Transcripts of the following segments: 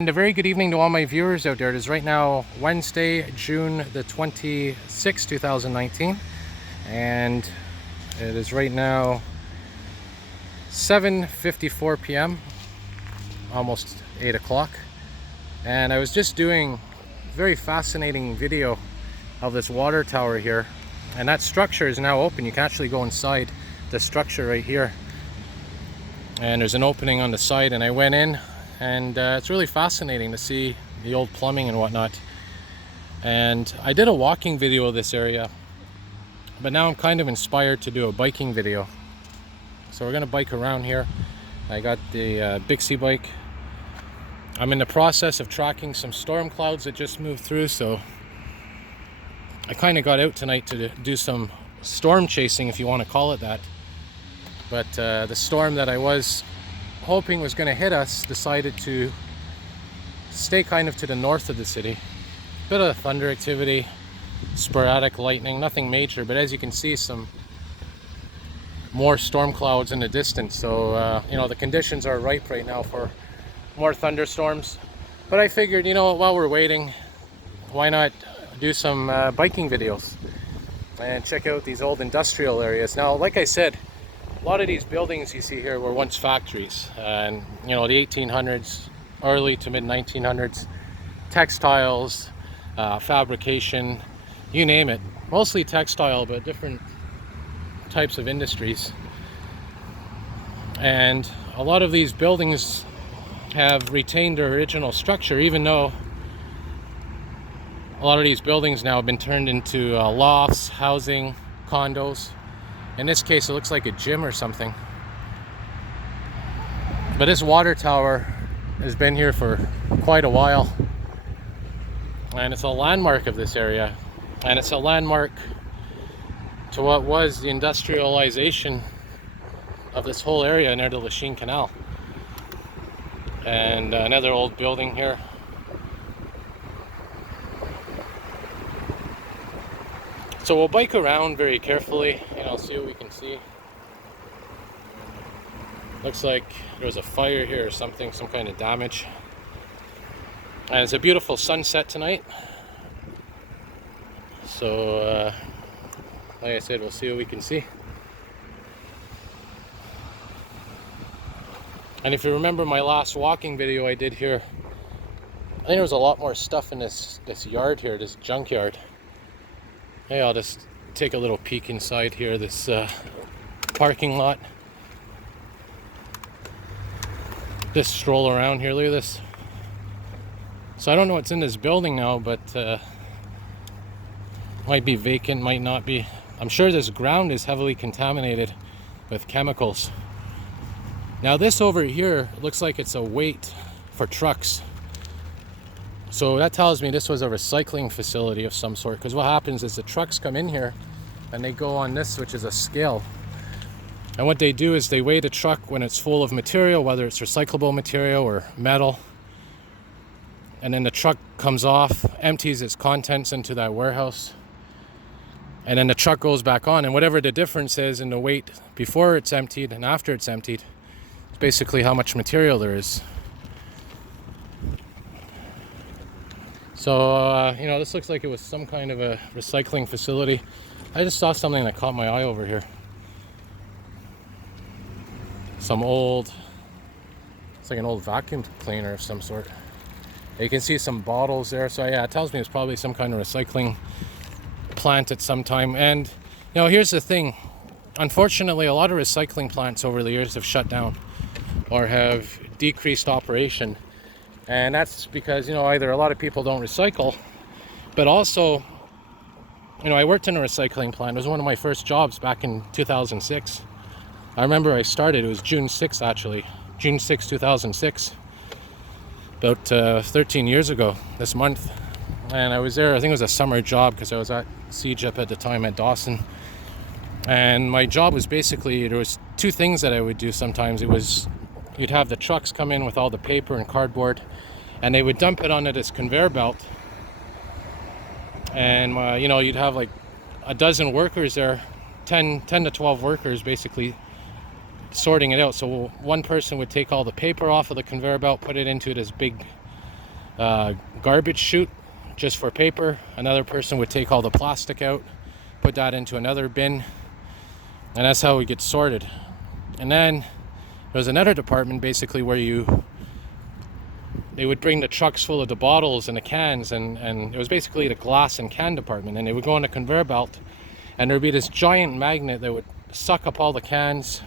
And a very good evening to all my viewers out there. It is right now Wednesday, June the 26th, 2019, and it is right now 7:54 p.m., almost 8 o'clock. And I was just doing a very fascinating video of this water tower here, and that structure is now open. You can actually go inside the structure right here, and there's an opening on the side, and I went in. And it's really fascinating to see the old plumbing and whatnot. And I did a walking video of this area, but now I'm kind of inspired to do a biking video. So we're gonna bike around here. I got the Bixie bike. I'm in the process of tracking some storm clouds that just moved through, so I kind of got out tonight to do some storm chasing, if you want to call it that. But the storm that I was hoping was going to hit us decided to stay kind of to the north of the city. Bit of thunder activity, sporadic lightning, nothing major, but as you can see, some more storm clouds in the distance. So the conditions are ripe right now for more thunderstorms. But I figured, while we're waiting, why not do some biking videos and check out these old industrial areas. Now, like I said, a lot of these buildings you see here were once factories, and the 1800s, early to mid 1900s, textiles, fabrication, you name it. Mostly textile, but different types of industries. And a lot of these buildings have retained their original structure, even though a lot of these buildings now have been turned into lofts, housing, condos. In this case, it looks like a gym or something. But this water tower has been here for quite a while. And it's a landmark of this area. And it's a landmark to what was the industrialization of this whole area near the Lachine Canal. And another old building here. So we'll bike around very carefully, see what we can see. Looks like there was a fire here or something, some kind of damage. And it's a beautiful sunset tonight. So, like I said, we'll see what we can see. And if you remember my last walking video I did here, I think there was a lot more stuff in this yard here, this junkyard. Hey, I'll just take a little peek inside here, this parking lot. Just stroll around here, look at this. So I don't know what's in this building now, but might be vacant, might not be. I'm sure this ground is heavily contaminated with chemicals. Now this over here looks like it's a weight for trucks. So that tells me this was a recycling facility of some sort, because what happens is the trucks come in here and they go on this, which is a scale. And what they do is they weigh the truck when it's full of material, whether it's recyclable material or metal. And then the truck comes off, empties its contents into that warehouse. And then the truck goes back on, and whatever the difference is in the weight before it's emptied and after it's emptied, it's basically how much material there is. So, this looks like it was some kind of a recycling facility. I just saw something that caught my eye over here. It's like an old vacuum cleaner of some sort. You can see some bottles there. So yeah, it tells me it's probably some kind of recycling plant at some time. And, here's the thing. Unfortunately, a lot of recycling plants over the years have shut down or have decreased operation. And that's because, either a lot of people don't recycle, but also, I worked in a recycling plant. It was one of my first jobs back in 2006. I remember I started, it was June 6th actually, June 6, 2006, about 13 years ago this month. And I was there, I think it was a summer job because I was at CJIP at the time at Dawson. And my job was basically, there was two things that I would do sometimes. It was, you'd have the trucks come in with all the paper and cardboard, and they would dump it onto this conveyor belt. And, you'd have like a dozen workers there, 10 to 12 workers basically sorting it out. So one person would take all the paper off of the conveyor belt, put it into this big garbage chute just for paper. Another person would take all the plastic out, put that into another bin, and that's how it gets sorted. And then there was another department basically where they would bring the trucks full of the bottles and the cans, and it was basically the glass and can department, and they would go on a conveyor belt, and there would be this giant magnet that would suck up all the cans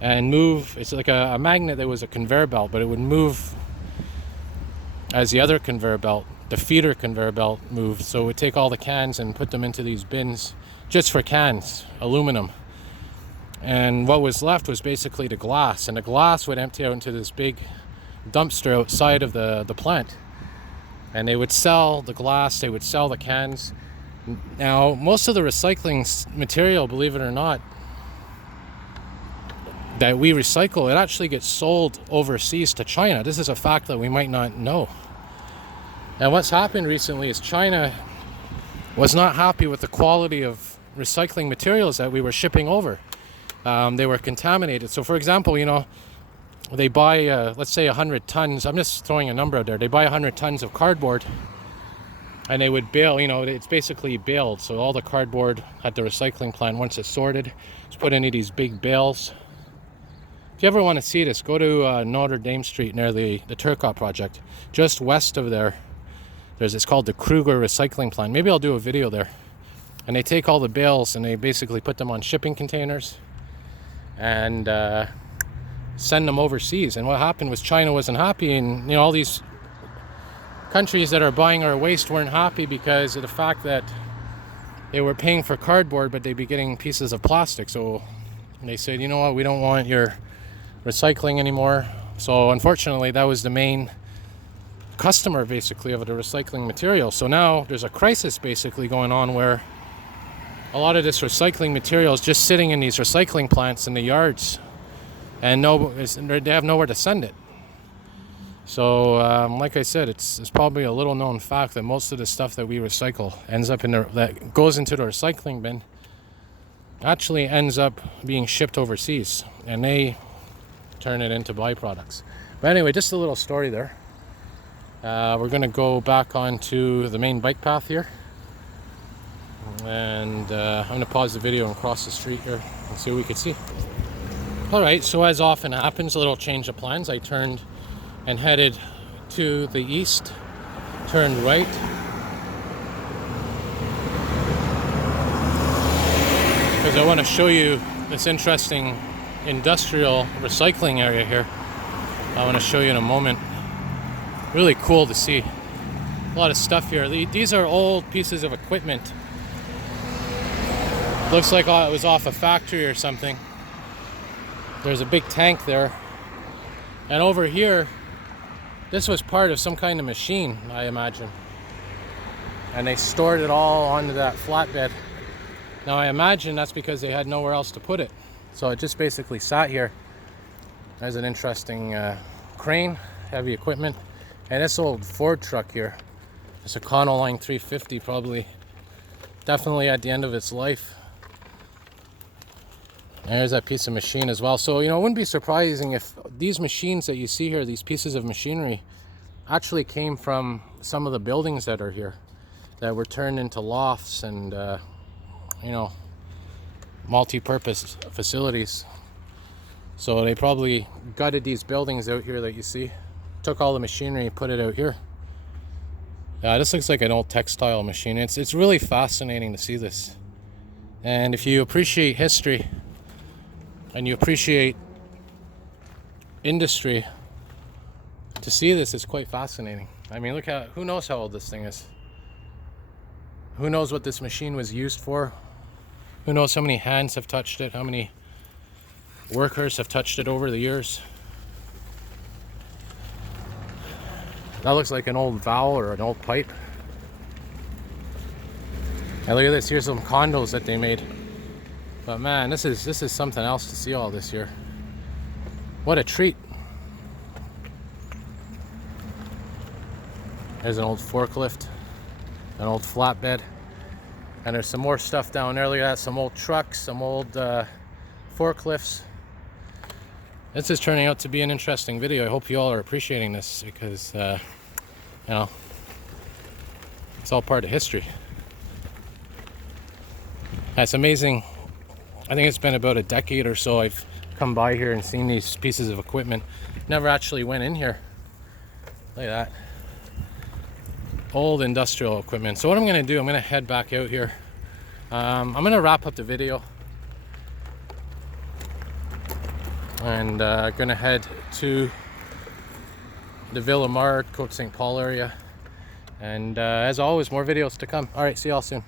and move. It's like a magnet that was a conveyor belt, but it would move as the other conveyor belt, the feeder conveyor belt, moved. So it would take all the cans and put them into these bins just for cans, aluminum. And what was left was basically the glass, and the glass would empty out into this big dumpster outside of the plant. And they would sell the glass, they would sell the cans. Now, most of the recycling material, believe it or not, that we recycle, it actually gets sold overseas to China. This is a fact that we might not know. And what's happened recently is China was not happy with the quality of recycling materials that we were shipping over. They were contaminated. So for example, they buy, let's say 100 tons, I'm just throwing a number out there, they buy 100 tons of cardboard, and they would bale, it's basically baled. So all the cardboard at the recycling plant, once it's sorted, it's put into these big bales. If you ever want to see this, go to Notre Dame Street near the Turcotte project. Just west of there, it's called the Kruger Recycling Plant. Maybe I'll do a video there. And they take all the bales and they basically put them on shipping containers and send them overseas. And what happened was China wasn't happy, and all these countries that are buying our waste weren't happy because of the fact that they were paying for cardboard, but they'd be getting pieces of plastic. So they said, you know what, we don't want your recycling anymore. So unfortunately, that was the main customer basically of the recycling material. So now there's a crisis basically going on where a lot of this recycling material is just sitting in these recycling plants in the yards, and they have nowhere to send it. So like I said, it's probably a little known fact that most of the stuff that we recycle ends up that goes into the recycling bin actually ends up being shipped overseas, and they turn it into byproducts. But anyway, just a little story there. We're going to go back onto the main bike path here, and I'm going to pause the video and cross the street here and see what we can see. Alright, so as often happens, a little change of plans. I turned and headed to the east, turned right, because I want to show you this interesting industrial recycling area here. I want to show you in a moment. Really cool to see. A lot of stuff here. These are old pieces of equipment. Looks like it was off a factory or something. There's a big tank there. And over here, this was part of some kind of machine, I imagine. And they stored it all onto that flatbed. Now I imagine that's because they had nowhere else to put it. So it just basically sat here. There's an interesting crane, heavy equipment. And this old Ford truck here, it's a Econoline 350, probably definitely at the end of its life. There's that piece of machine as well. So, it wouldn't be surprising if these machines that you see here, these pieces of machinery, actually came from some of the buildings that are here, that were turned into lofts and, multi-purpose facilities. So they probably gutted these buildings out here that you see, took all the machinery, put it out here. This looks like an old textile machine. It's really fascinating to see this. And if you appreciate history and you appreciate industry, to see this is quite fascinating. I mean, who knows how old this thing is? Who knows what this machine was used for? Who knows how many hands have touched it? How many workers have touched it over the years? That looks like an old valve or an old pipe. And look at this, here's some condos that they made. But man, this is something else to see all this here. What a treat. There's an old forklift, an old flatbed. And there's some more stuff down there. Look at that, some old trucks, some old forklifts. This is turning out to be an interesting video. I hope you all are appreciating this, because You know, it's all part of history. That's amazing. I think it's been about a decade or so I've come by here and seen these pieces of equipment. Never actually went in here. Look at that. Old industrial equipment. So what I'm going to do, I'm going to head back out here. I'm going to wrap up the video. And going to head to the Villamar, Côte St. Paul area. And as always, more videos to come. All right, see y'all soon.